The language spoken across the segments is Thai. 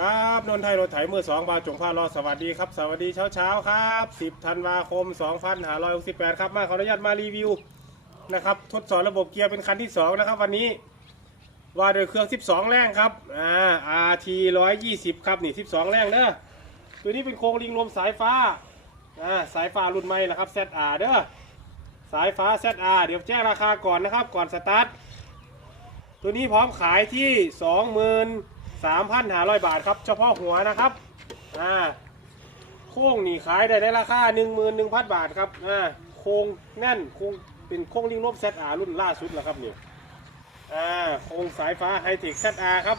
ครับนนทไทยรถไถมือสองบาจงพารอสวัสดีครับสวัสดีเช้าครับ10 ธันวาคม 2568ครับมาขออนุญาตมารีวิวนะครับทดสอบระบบเกียร์เป็นคันที่2นะครับวันนี้ว่าโดยเครื่อง12แรงครับRT 120ครับนี่12แรงเด้อตัวนี้เป็นโครงลิงลมสายฟ้าสายฟ้ารุ่นใหม่นะครับ ZR เด้อสายฟ้า ZR เดี๋ยวแจ้งราคาก่อนนะครับก่อนสตาร์ทตัวนี้พร้อมขายที่ 23,500 บาทครับเฉพาะหัวนะครับโค้งนี่ขายได้ในราคา 11,000 บาทครับโค้งแน่นโค้งเป็นโค้งลิงลม ZR รุ่นล่าสุดแล้วครับนี่โค้งสายฟ้าไฮเทค ZR ครับ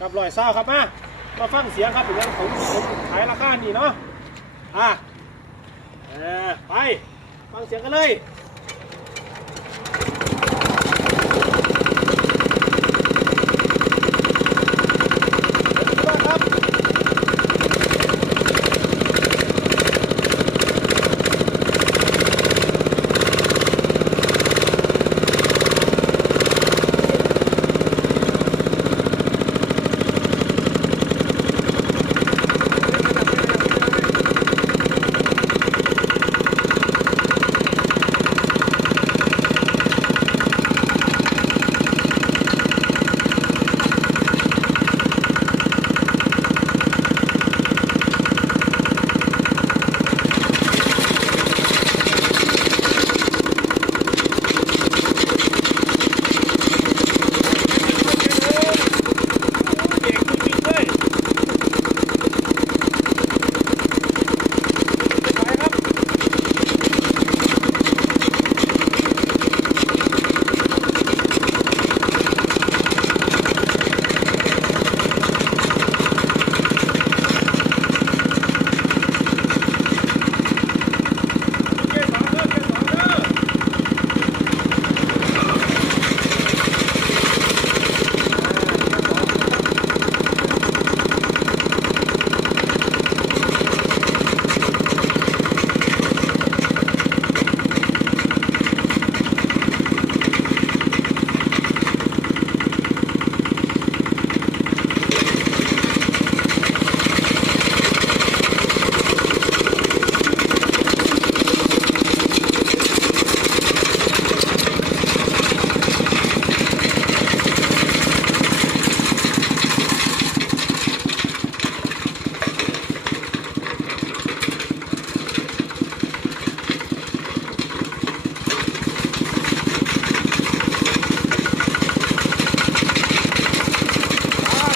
กับรอยเศร้าครับมาฟังเสียงครับอย่างนั้นผมขายราคานี่เนาะไปฟังเสียงกันเลย